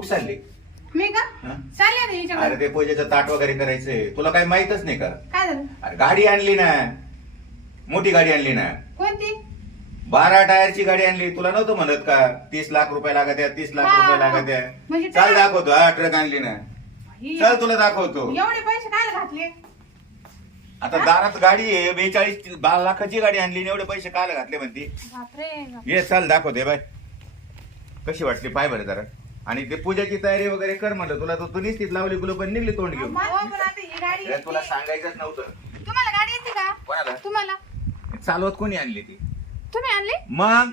कुठं चालली? मी का? हा? चालले अरे हिच्याकडे. ते पूजेचं ताट वगैरे करायचंय. तुला काही माहितच नाही का काय झालं? अरे गाडी आणली ना. मोठी गाडी आणली ना. कोणती? बारा टायरची गाडी आणली. तुला नव्हतं म्हणत का? तीस लाख रुपये लागत आहे तीस लाख रुपये हा. लागत आहे म्हणजे चल काय? दाखवतो हा ट्रक आणली ना. ही- चल तुला दाखवतो. एवढे पैसे काय घातले? आता दारात गाडी आहे बेचाळीस बारा लाखाची गाडी आणली आणि एवढे पैसे काल घातले म्हणते? बापरे बाप. ये चल दाखवते बाय. कशी वाटली? पाय बरं जरा. आणि ते पूजाची तयारी वगैरे कर म्हणलं. तुला तू निश्चित लावली गुलो पण निघली तोंड घेऊन. हो, पण आता ही गाडी अरे, तुला येते. सांगायचंच नव्हतं. तुम्हाला गाडी येते का? कोणाला? तुम्हाला? चालवत कोणी आणली ती? तुम्ही आणली? मग?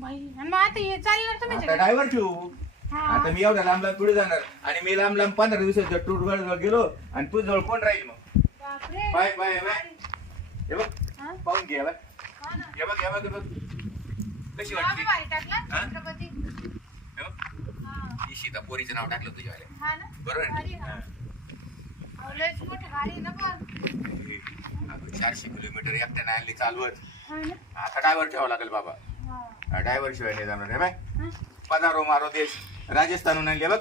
बाई आणि मग आता हे चालणार आता तुम्ही ड्रायव्हर ठेवू. हा. आता मी एवढ्या लांब लांब पुढे जाणार. आणि मी लांब लांब पंधरा दिवसाच्या टूर गेलो आणि तू जवळ कोण राहील मग? बापरे. Bye bye bye. हे बघ. हा? पाहून घे हे बघ. हा ना. हे बघ हे बघ हे बघ. कशी वाटली? बी भारी टाकला. हा? छत्रपती. बघ हा. सीता पोरीचं नाव टाकलं तुझ्या हा ना बरोबर आहे भारी? हा. अहो, लयच मोठी गाडी आहे ना पण अगं, चारशे किलोमीटर एकट्याने आणली चालवत हा ना आता ड्रायव्हर ठेवावा लागेल बाबा हा. ड्रायव्हर शिवाय नाही जाणार रे बाय हा? पदारो मारो देश राजस्थानहून आणली बघ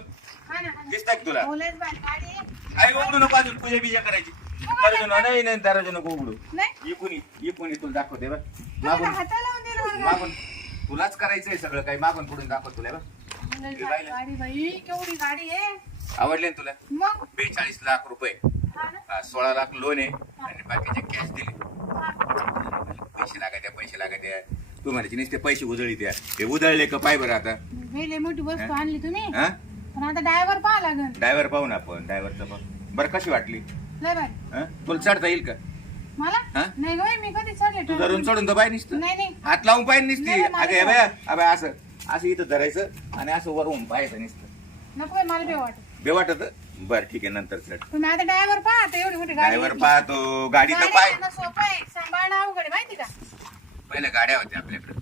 हा ना, हा ना. दिसतंय का तुला अहो, लयच भारी गाडी आहे. आई उघडू नको अजून पूजा बिजा करायची दरवाजा नको- नाही नाही दरवाजा नको उघडू नाही इकून इकून तुला दाखवते बघ मागून हाताला लावून दिलं मला गाडी. मागून तुलाच करायचंय सगळं काही मागून पुढून दाखव तुला बघ गाडी बाई केवढी गाडी आहे? आवडले ना तुला? मग? बेचाळीस लाख रुपये. हा ना? हा, सोळा लाख लोन आहे आणि बाकीचे कॅश दिले. पैसे लागायचे पैसे लागायचे. तू म्हणायची नुसते पैसे उजळी द्या. हे उधळले का पाय बरं आता? मोठी वस्तू? आणली तुम्ही? हा? पण आता ड्रायव्हर पाहा लागल. ड्रायव्हर पाहू ना आपण ड्रायव्हरचं बघ बरं कशी वाटली? लय हा? तुला चढता येईल का? मला? नाही गं बाई, मी कधी चढले तू धरून चढून तर पाय निसत. नाही नाही. हात लावून पाय निसती. नाही, मला अगं हे नाही. अबे असं. असं इथं धरायचं आणि असं वरून पाहायचं नुसतं. नको मला बी वाटत बे वाटत बरं ठीक आहे नंतर चढ तुम्ही आता ड्रायव्हर पहा आता एवढी मोठी गाडी ड्रायव्हर. पाहतो. गाडी तर गाडी पाय. आणणं सोपं आहे. सांभाळणं अवघड आहे माहिती का? पहिल्या गाड्या होत्या आपल्याकडे.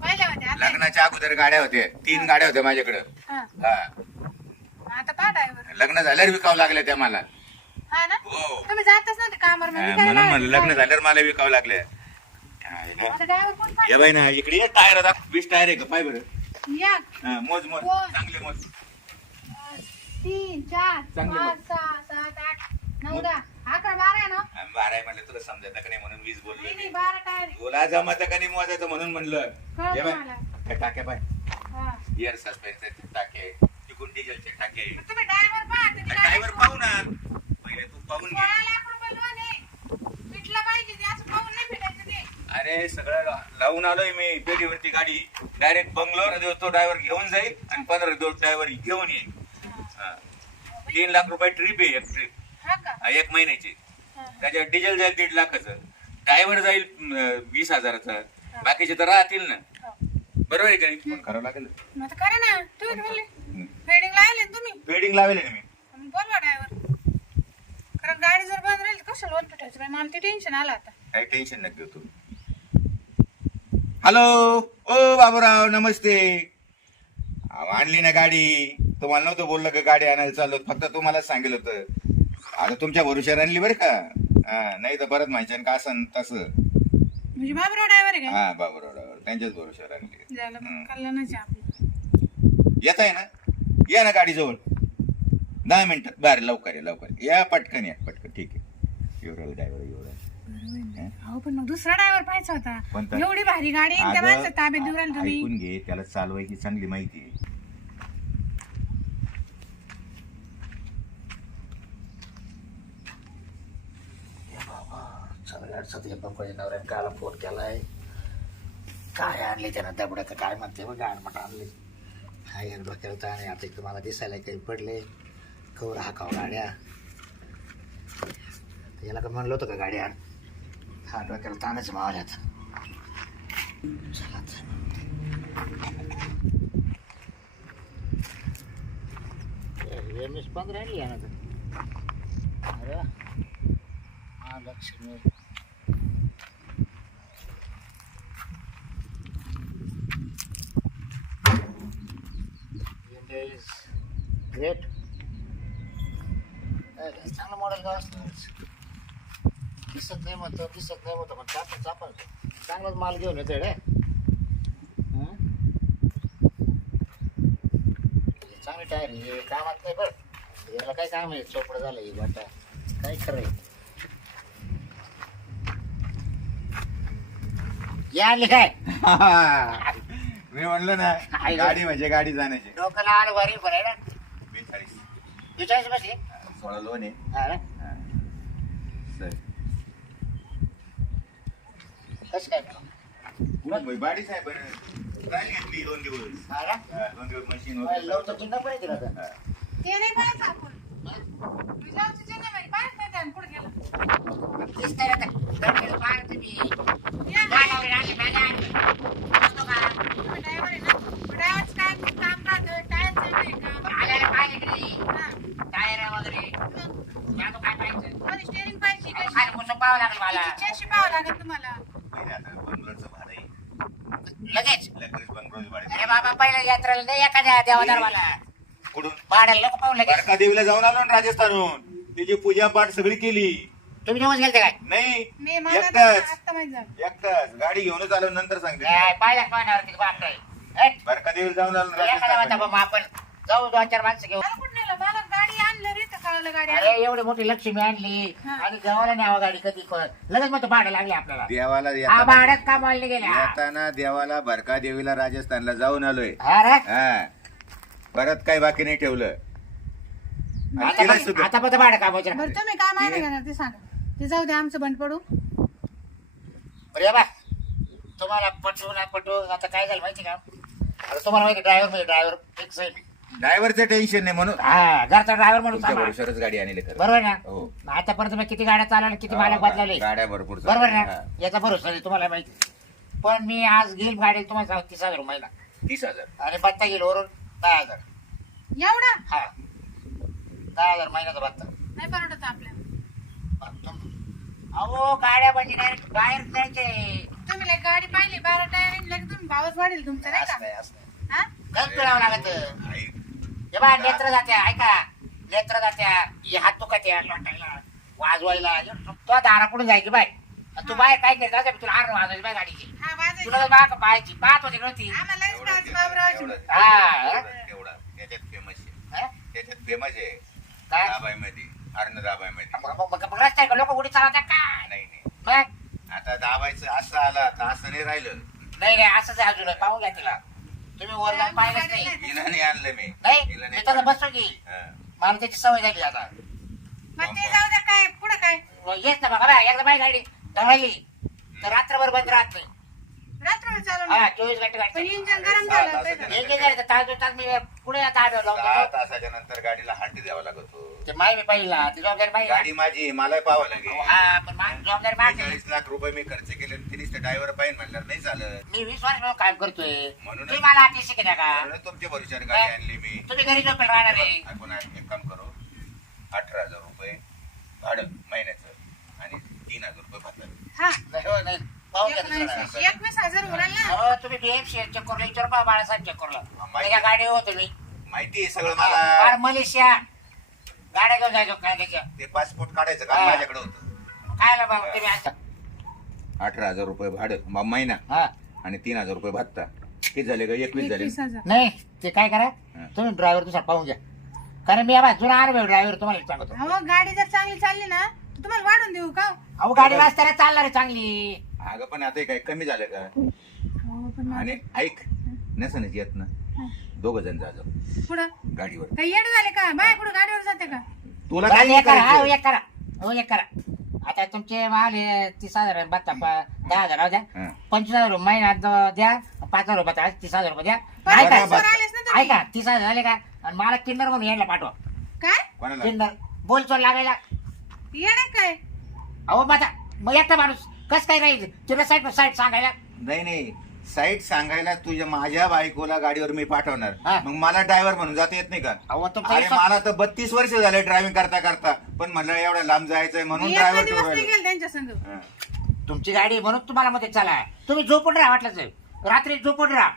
पहिल्या होत्या आता लग्नाच्या अगोदर गाड्या होत्या. तीन गाड्या होत्या माझ्याकडे. हा. हा. आता पहा ड्रायव्हर लग्न झाल्यावर विकावं लागल्या त्या मला. हा ना? हो. तुम्ही जातच ना कामावर हा, म्हणून म्हणलं लग्न झाल्यावर मला विकावं लागल्या काय ना? आता ड्रायव्हर कोण ये बाई ना इकडे ये. टायर दाख वीस टायर आहे का पाय बरं. या हा, मोज मोज. चांगले मोज. तीन चार चांगले पाच सहा सात आठ नऊ दहा. अकरा बारा आहे ना? हा, बारा आहे म्हणलं तुला समजायचं का नाही म्हणून वीस बोललो नाही नाही मी. बारा तुला जमायचं का नाही मोजायचं म्हणून म्हणलं. कळलं ये बाय. मला. टाक्या हा. एअर सस्पेन्सचे टाके. तिकून डिझेलचे टाके. तुम्ही ड्रायव्हर पहा गाडी- ड्रायव्हर पाहू ना. पहिले तू पाहून घे लाख रुपये लोन आहे पिटलं पाहिजे ते असं पाहून नाही भेटायचं ते अरे सगळं लावून आलोय मी. पेढीवरती गाडी. डायरेक्ट बंगलोर दिवस तो ड्रायव्हर घेऊन जाईल आणि पंधरा दिवस ड्रायव्हर घेऊन येईल. हा. तीन लाख रुपये ट्रिप आहे एक ट्रिप हा का? एक महिन्याची. त्याच्यात डिझेल जाईल दीड लाखाचं. ड्रायव्हर जाईल वीस हजाराचा. बाकीचे तर राहतील ना. हो. बरोबर आहे का नाही? पण करावं लागेल. करा ना. तुम्ही म्हणले फेडिंग लावले ना तुम्ही? लावेल ना मी. बोलवा ड्रायव्हर कारण गाडी जर बंद राहील तर कसं लोन भेटायचं बाई मला ते टेन्शन आलं आता. काही टेन्शन नका घेऊ तुम्ही. हॅलो. ओ बाबूराव नमस्ते. आणली ना गाडी. तुम्हाला नव्हतं बोललं का गाडी आणायला चाललो? फक्त तुम्हाला सांगितलं होतं. आता तुमच्या भरोश्यावर आणली बरं का? हा नाही तर परत माहिती का असं तसं. म्हणजे बाबराव ड्रायव्हर आहे हा बाबूराव. त्यांच्याच भरोश्यावर आणली. का झालं मग कल्याणच आहे आपलं. येत आहे ना? या ना गाडी जवळ दहा मिनिटं. बरं लवकर या लवकर या. या पटकन या पटकन. ठीक आहे. एवढं ड्रायव्हर एवढं. अहो पण मग दुसरा ड्रायव्हर पाहायचा होता. कोणता? एवढी भारी गाडी आहे, त्या अगं, माणसं ताब्यात देऊ राहिले तुम्ही. ऐकून घे त्याला चालवायची चांगली माहिती आहे. सध्या पपई नवऱ्याने काला फोन केलाय? काय आणले त्यानं दबडं का काय म्हणते बघ गाडमट आणले. हा एक डोक्याला ताण आहे. आता इकडे मला दिसायला काही पडले. कवर हाकाव गाड्या. याला का म्हणलं होतं का गाडी आण हा डोक्याला ताणच मावल्यात चला आता. ए, एम एस पंधरा आणली आहे ना तर. अरे वा. Mahalakshmi India is great. Eh, चांगलं मॉडेल गाव असतं दिसत नाही म्हणतो दिसत नाही म्हणतो पण चापा चापा चांगलाच माल घेऊन येतो रे? चांगली टायर हे कामात नाही बरं. याला काय काम आहे? चोपडं झालं ही वाटा. काय खरंय या आणली काय मी म्हणलं ना. गाडी म्हणजे गाडी जाण्याची. डोक्याला आलं वारी बरं आहे ना? बेचाळीस. विचारायच बसली सोळा लोन आहे. हा ना? हा. सर. कसं काय मग भाई बाडी साहेब ट्रायल घेतली दोन दिवस हा हा, दोन दिवस मशीन लवकर तर. ते नाही पाहायचं आपण विजावचं चिन्ह म्हणजे पाहायचं नाही त्यानं पुढे गेलं तेच तर आता. दडपण पाहा तुम्ही. या, गालावर आणली, माझ्या आणली. बसतो का? तुम्ही driver आहे ना? driver चं काय काम राहतं? टायर चाललंय का? आल्याला पाहिजे की नाही? हा. टायर वगैरे मग काय पाहिजे मध्ये steering पाहिजे कशी? खाली पुसून पाहावं लागेल मला तिची चेशी पाहावं लागेल तुम्हाला. लगेच. अरे. बाबा पहिल्या यात्रेला नाही एखाद्या देवादारवाला कुठून? भाड्याला नको पाहू लगेच. बडका देवीला जाऊन आलो ना राजस्थानहून. तिची पूजा पाठ सगळी केली. तुम्ही निघून गेलते काय? नाही मी मला आता एकटाच. आत्ता माहीत झालं. एकटाच. गाडी घेऊनच आलो नंतर सांगते. काय, पाहिल्या पाहण्यावर तिथे बाप नाही हे, बडका देवीला जाऊन आलो ना एखादा राजस्थान बाबा आपण जाऊ दोन चार माणसं घेऊ मला कुठं नेलं? मला गाडी अरे. एवढी मोठी लक्ष्मी आणली. हा. आणि गावाला न्यावा गाडी कधी पण. लगेच मग भाडं लागले आपल्याला. देवाला हा येताना भाड्यात कामाला गेल्या. येताना देवाला बरका देवीला राजस्थानला जाऊन आलोय. हा परत काही बाकी नाही ठेवलं. आणि आता तिला पण- सुद्धा आता पण भाडं कामाचं बरं तुम्ही काय माहिती घेणार ते सांगा. ते जाऊ दे आमचं बंद पडू. अरे बा तुम्हाला पटवू ना पटवू आता काय झालं माहिती का? आता तुम्हाला माहिती ड्रायव्हर म्हणजे ड्रायव्हर फिक्स आहे. ड्रायव्हरचं टेन्शन नाही म्हणून हा घरचा ड्रायव्हर म्हणून तुमच्या सांगा. गाडी आणली खरं. बरोबर ना? हो. आतापर्यंत मी किती गाड्या चालवल्या किती मालक बदलले गाड्या भरपूर बरोबर ना? हा. याचा भरोसा नाही तुम्हाला माहिती. पण मी आज घेईल गाडी तुम्हाला सांगतो तीस हजार महिना तीस हजार. आणि बत्ता घेईल वरून दहा हजार. एवढा? हा. दहा हजार महिन्याचा बत्ता. नाही परवडत आपल्याला तुम- अहो गाड्या म्हणजे डायरेक्ट बाहेर जायचे तुम्ही लय गाडी पाहिली बारा टायर लगे तुम्ही भावच वाढेल तुमचं नाही असं का नाही, असं नाही. हा? गप पिळावं लागत हे बा नेत्र जात्या ऐका. नेत्र जात्या हे हात दुखात्या लोटायला. वाजवायला. तो दारा पुढे जायची बाय. तू बाहेर काय करत जायचं तुला हार वाजवायची बाय गाडीची. हा वाजायची. तुला बाग पाहायची पाहत होती नव्हती. आम्हाला लयच एवढं- गाडी बाबरावची. एवढं- हा. एवढं- एवढं. त्याच्यात फेमस आहे? त्याच्यात फेमस आहे. काय? दाबाई मध्ये अर्ण दाबाई मध्ये मग- मग- मग रस्ता आहे का लोक उडी चालवतात काय नाही नाही. मग? आता दाबायचं असं आला तर असं नाही राहिलं. नाही नाही असंच आहे अजून पाहून घ्या तिला. तुम्ही वर जाऊन पाहिलंच नाही. हिला नाही आणलं मी. नाही हिला मी नाही तसं बसतो की. हा. मला त्याची सवय झाली आता. मग ते जाऊ दे काय पुढे काय? मग येत ना बघा एकदा माझी गाडी ढवळली तर रात्रभर बंद राहत नाही. रात्र चालू हा चोवीस घंटे पण गाडी इंजन गरम झालं एक तर तास दोन तास मी पुढे आता आलो सहा तासाच्या नंतर गाडीला हाल्ट द्यावा लागतो ते माय मी पाहिला ती जबाबदारी गाडी माझी मला पाहावं लागेल. हा पण जबाबदारी माझी बेचाळीस लाख रुपये मी खर्च केले आणि तिनेच ते ड्रायव्हर पाहिजे म्हणल्यावर नाही चालत मी वीस वर्ष काम करतोय. म्हणूनच- तुम्ही मला आटली शिकण्या का? म्हणून तुमच्या भरोशावर गाडी आणली मी. तुम्ही घरी झोपेल राहणार आहे आपण एक काम करू. अठरा हजार रुपये भाडं महिन्याचं आणि तीन हजार रुपये भाडं हा. नाही हो, नाही पाहून घ्या एकवीस दुसरा. एकवीस हजार उराल ना? हो तुम्ही चेक करू बाळासाहेब चेक माहिती- त्या गाडी हो तुम्ही माहिती आहे सगळं फार मला मलेशिया. गाड्या घेऊन जायचो काय त्याच्या? ते पासपोर्ट काढायचं का हा. माझ्याकडे होतं. काय बाबा तुम्ही आता अठरा हजार रुपये भाडं म- महिना. हा. आणि तीन हजार रुपये भत्ता. किती झाले का एकवीस झाले. एकवीस हजार. नाही ते काय करा? हा. तुम्ही ड्रायव्हर दुसरा पाहून घ्या. कारण मी आबा जुना अनुभव ड्रायव्हर तुम्हाला सांगतो. अहो गाडी जर चांगली चालली ना तर तुम्हाला वाढून देऊ का? अहो गाडी वाजताना चालणार आहे चांगली. अगं पण आता हे काय कमी झालं का? पण आणि ऐक नसनच येत ना. दोघ जण जा जाऊ पुढं? गाडीवर. काही येड झाले का? बाय कुठं गाडीवर जाते का? तुला काय एक करा हा? एक करा हो एक करा. आता तुमचे माल हे तीस हजार बत्ता दहा हजार राहू द्या. हा. पंचवीस हजार रुपये महिन्यात द- द्या पाच हजार रुपये बत्ता, तीस हजार रुपये द्या. पण ऐका पैशावर आलेच ना तुम्ही. ऐका तीस हजार झाले का? आणि मला किन्नर म्हणून यायला पाठवा. काय? कोणाला? किन्नर बोलचोर लागायला. येडे काय? अहो मग आता मग एकटा माणूस कस काय राहील? तुला साईड साईड सांगायला. नाही नाही. साईट सांगायला तुझ्या माझ्या बायकोला गाडीवर मी पाठवणार. हा. मग मला ड्रायव्हर म्हणून जाता येत नाही का? अहो अरे मला तर बत्तीस वर्ष झाले ड्रायव्हिंग करता करता. पण म्हणलं एवढ्या लांब जायचंय म्हणून मी एका ड्रायव्हर दिवस नाही ठेवलं गेले त्यांच्या संग? तुमची गाडी म्हणून तुम्हाला मध्ये चला तुम्ही झोपून राहा वाटलं तर. रात्री झोपून राहा.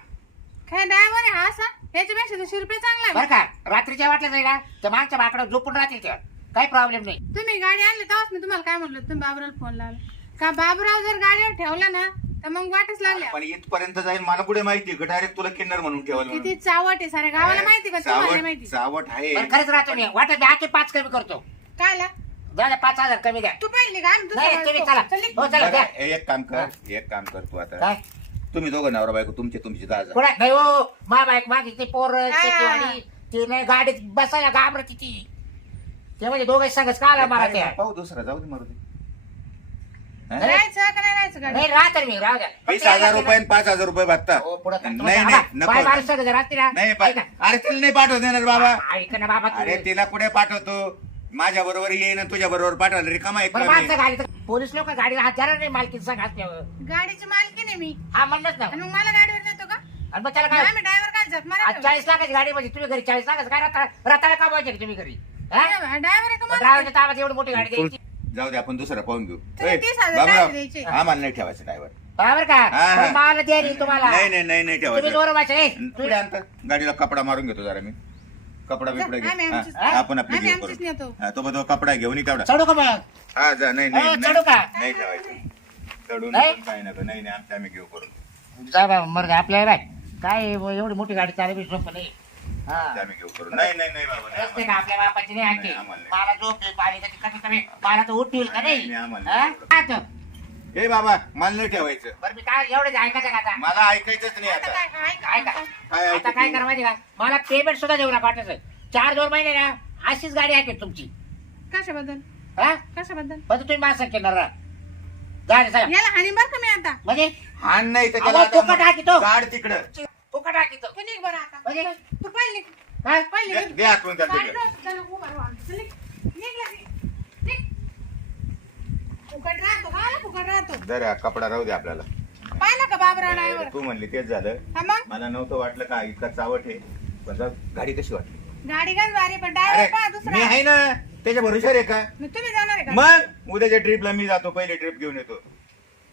काय ड्रायव्हर आहे हा असा? याच्यापेक्षा तर शिरपे चांगला बरं आहे का? रात्रीच्या वाटलं जाईल ना? तर मागच्या बाकडं झोपून राहतील त्या. काही प्रॉब्लेम नाही. तुम्ही गाडी आणली तेव्हाच मी तुम्हाला काय म्हटलं तुम्ही बाबराला फोन लावला. का बाबराव जर गाडीवर ठेवला ना तर मग वाटच लागल्या. पण इथपर्यंत जाईल मला कुठे माहिती? का डायरेक्ट तुला किन्नर म्हणून ठेवाल. किती चावट आहे साऱ्या गावाला माहिती का तुम्हाला? चावट माहिती. चावट आहे. पण खरंच राहतो मी वाटत मी आखे पाच कमी करतो. कायला? द्या पाच हजार कमी द्या. तू पाहिली का? आम्ही नाही दुसऱ्या तुम्ही बाजूला- चला. चल निघ. हो चला द्या. बरं, एक काम कर एक काम कर तू आता. काय? तुम्ही दोघं नवरा बायको तुमचे तुमची दाजा कुठे? नाही हो मा बाईक मागे ती पोर हा. ती नाही गाडीत बसायला घाबरत ती. ते म्हणजे दोघे संगच का आला मला त्या पाहू दुसरा जाऊ दे मारू दे. हा? राहायचं का नाही राहायचं गाडी नाही राहत रे मी राहू द्या वीस हजार रुपये आणि पाच हजार रुपये भत्ता. हो, पुढं? नाही नाही बाय नको. बारीक सगळं जर असते ना नाही पा- ऐका. अरे तिला नाही पाठवत देणार बाबा. ऐक ना बाबा अरे. तिला कुठे पाठवतो? माझ्या बरोबर येईन आणि तुझ्या बरोबर पाठवलं रिकामा बरं ऐकलं माणसं गाडी पोलीस लोक गाडीला हात धरा नाही मालकी संग असल्यावर. गाडीची मालकी नाही मी. हा म्हणलंच ना. आणि मग मला गाडीवर नेतो का? आणि मग त्याला काय? आम्ही ड्रायव्हर काय जात आज मला चाळीस लाखाची गाडी म्हणजे तुम्ही घरी चाळीस लाखाची काय? रताळा रताळा का तुम्ही घरी? ड्रायव्हर आहे का मला ड्रायव्हरच्या ताब्यात एवढी मोठी गाडी द्यायची? जाऊ दे आपण दुसरा पाहून घेऊ. ए, तीस हजार बाबूराव, काय द्यायचे? आम्हाला नाही ठेवायचं ड्रायव्हर बरोबर का? हा, हा. पण मला द्या रे तुम्हाला. नाही नाही नाही नाही तुम्ही ठेवायचं पुढे आणता. गाडीला कपडा मारून घेतो जरा मी. कपडा बिपडा जा, आम्ही घे हा, आमचीच- आपण आपली आम्ही घेऊ आमचीच करून. नेतो. हा, तो बघ कपडा घेऊन तेवढा चढू का मग? हा जा नाही हो, नाही चढू नाही का? नाही ठेवायचं. चढून नाही? पण काही नको नाही आम्ही घेऊ करून. जा बा मर्ग आपल्याला काय एवढी मोठी गाडी चालवी सोपं नाही. हा. आमच्या आम्ही घेऊ करून नाही नाही नाही बाबा नाही, रस्ते ना आपल्या बापाची नाही आणखी? नाही, आम्हाला नाही. मला झोप येईल, पाणी कधी कधी कमी मला तर उठतील का नाही, नाही? नाही, आम्हाला हा? नाही. काय तो? ए बाबा मला नाही ठेवायचं. बरं मी काय एवढं ऐकायचं का आता? मला ऐकायचंच नाही आता आता. काय काय काय का काय आता काय तू? करा माहिती का? मला पेमेंट सुद्धा देऊ नका वाटायचं चार दोन महिने ना अशीच गाडी आहे तुमची. कशाबद्दल? हा? कशाबद्दल? पण तुम्ही माणसं केणार राहा जा रे याला हानी बरं का आता? म्हणजे? हाण नाही तर अहो, फुकट हाकी तिकडं. फुकट तो तू निघ बरं आता. म्हणजे तू पहिले काय पहिले दे- दे आठवण त्याला गाडी तिकडं. रोज त्याला उभा राहा. चल निघ. निघ लगे. निघ. फुकट राहतो. का फुकट राहतो. जरा कपडा राहू दे आपल्याला. पाहिलं का बाबरा ड्रायव्हर? तू म्हणली तेच झालं. हा मग? मला नव्हतं वाटलं का इतका चावट आहे. पण जाऊ, गाडी कशी वाटली? गाडी गंज भारी पण ड्रायव्हर पहा अरे दुसरा. मी आहे ना त्याच्या भरोशावर आहे का? मग तुम्ही जाणार आहे का? मग उद्याच्या ट्रिपला मी जातो पहिले ट्रिप घेऊन येतो.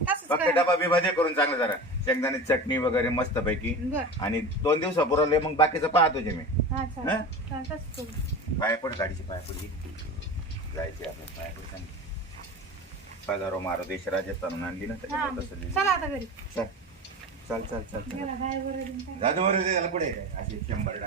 तसंच फक्त करा. डबा बिबा दे करून चांगलं जरा. शेंगदाणे चटणी वगैरे मस्त पैकी. बर. आणि दोन दिवसा पुरवले मग बाकीचं पाहतो जे मी. हा चल हा? चल, तसंच करू. पाया पड गाडीची पाया पड जायचे आपल्या पाया पड सांग पगारो मारो देश राजस्थान आणली ना हा. त्याच्यामुळे तसं लिहिलं. चला आता घरी. चल. चल चल चल चल गेला ते त्याला पुढे. काय असे शंभर डाय